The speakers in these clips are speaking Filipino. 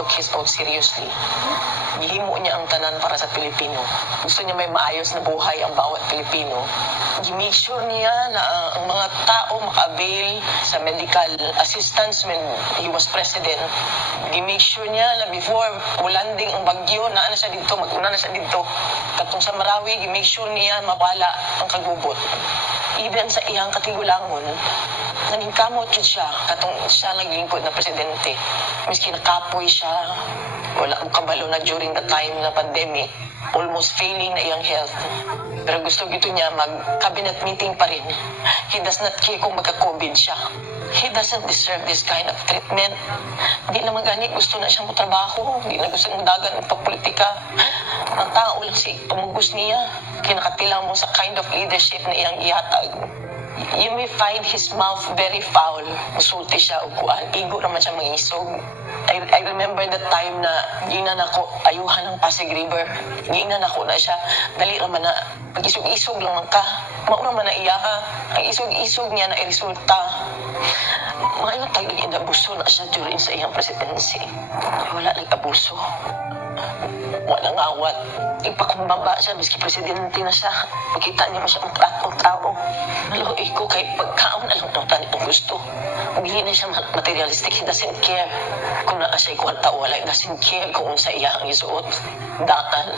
took his oath seriously. Gihimo niya ang tanan para sa Pilipino. Gusto niya may maayos na buhay ang bawat Pilipino. Gi-make sure niya na ang mga tao maka-avail sa medical assistance when he was president. Gi-make sure niya na before landing ang bagyo, na na siya dito, mag-una na siya dito. Katong sa Marawi, gi-make sure niya mabala ang kagubot. Even sa iyang katigulangon, naging kamot yun siya, katong siya naglingkod na presidente. Miski nakapoy siya, wala mo kabalo na during the time na pandemic, almost failing na iyang health. Pero gusto gito niya mag-cabinet meeting pa rin. He does not care kung magka-COVID siya. He doesn't deserve this kind of treatment. Hindi naman gani gusto na siyang trabaho. Hindi na gusto ng dagan ng politika. Ang tao lang si tumugos niya. Kinakatilang mo sa kind of leadership na iyang ihatag you may find his mouth very foul. Musulti siya o kuan. Igo naman siya mangisog. I, I remember the time na ginan ako ayuhan ng Pasig River. Ginan ako na siya. Dali naman na pag-isog-isog lang man ka. Mauna man na iya ha. Ang isog-isog niya na resulta. Ngayon tayo inabuso na siya during sa iyang presidency. Wala nag-abuso. Walang awat. Ipakumbaba siya, miski presidente na siya. Makita niya mo siya ang tratong tao. Naluhi ko kay pagkaon na lang ng tani ang gusto. Hindi na siya ma- materialistic. He doesn't care kung naa siya o wala. He doesn't care kung unsa iya ang isuot. Daan.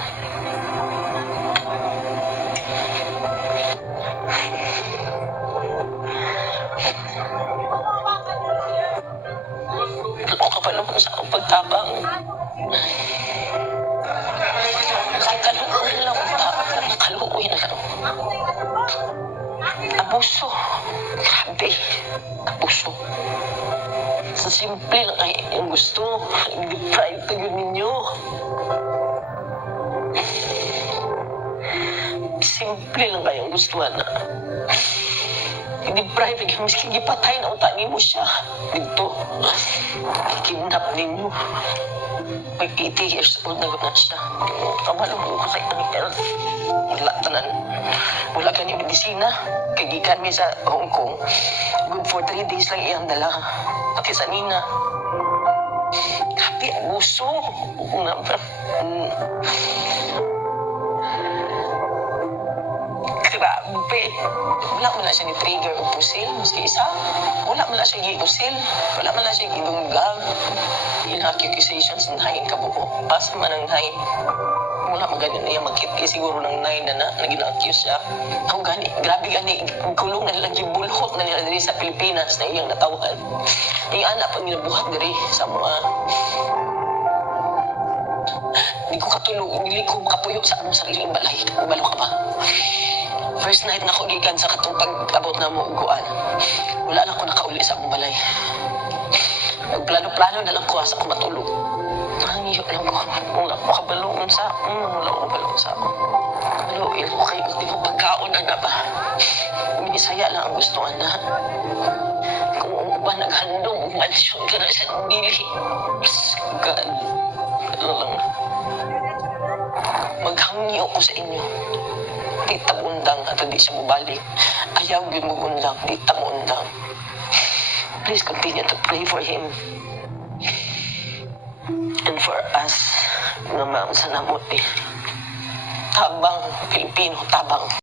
Ka pa naman sa akong pagtabang? Nakaluoy na lang ang tao. Nakaluoy na lang. Abuso. Grabe. Abuso. Sa simple lang ay yung gusto. I-deprive kayo ninyo. Simple lang kayong gusto na. I-deprive kayo. Miski gipatay na utangin mo siya. Dito. Kidnap ninyo. May 80 years old na na siya. Kabalo ko sa itong health. Wala tanan. Wala ka ni medisina. Kay gikan mi sa Hong Kong. Good for three days lang iyang dala. Pati sa Nina. Grabe, abuso. Na, Grabe. Wala mo na siya ni trigger o pusil. Maski isa. Wala mo na siya gi-usil. Wala mo na siya gidunggang. Yung accusations ng hain ka buko. Basta man ang hain. Wala mo ganyan niya magkiti siguro ng nine na na, na gina-accuse siya. Ako gani, grabe gani, kulong na nilang gibulhot na nila sa Pilipinas na iyang natawan. Yung anak pa nila buhat diri sa mga Hindi ko katulog, hindi ko makapuyo sa anong sariling balay. Ubalo ka ba? First night na ako gikan sa katong pag-abot na mo uguan. Wala na ako nakauli sa akong balay. Nagplano-plano na lang ko asa ako matulog. Ang iyo lang ko. Ko kabalungon sa mm, wala ko kabalungon sa ako. Kabaluin ko kayo. Hindi ko pagkaon na ba? Minisaya lang ang gusto na. Kung ba naghandong, umansyon ka na sa dili. God. Ano lang. Maghangyo ko sa inyo. Di tabundang at di siya mabalik. Ayaw yun mo undang. Di tabundang. Please continue to pray for him. And for us, na ma'am sa namot eh. Tabang, Pilipino, tabang.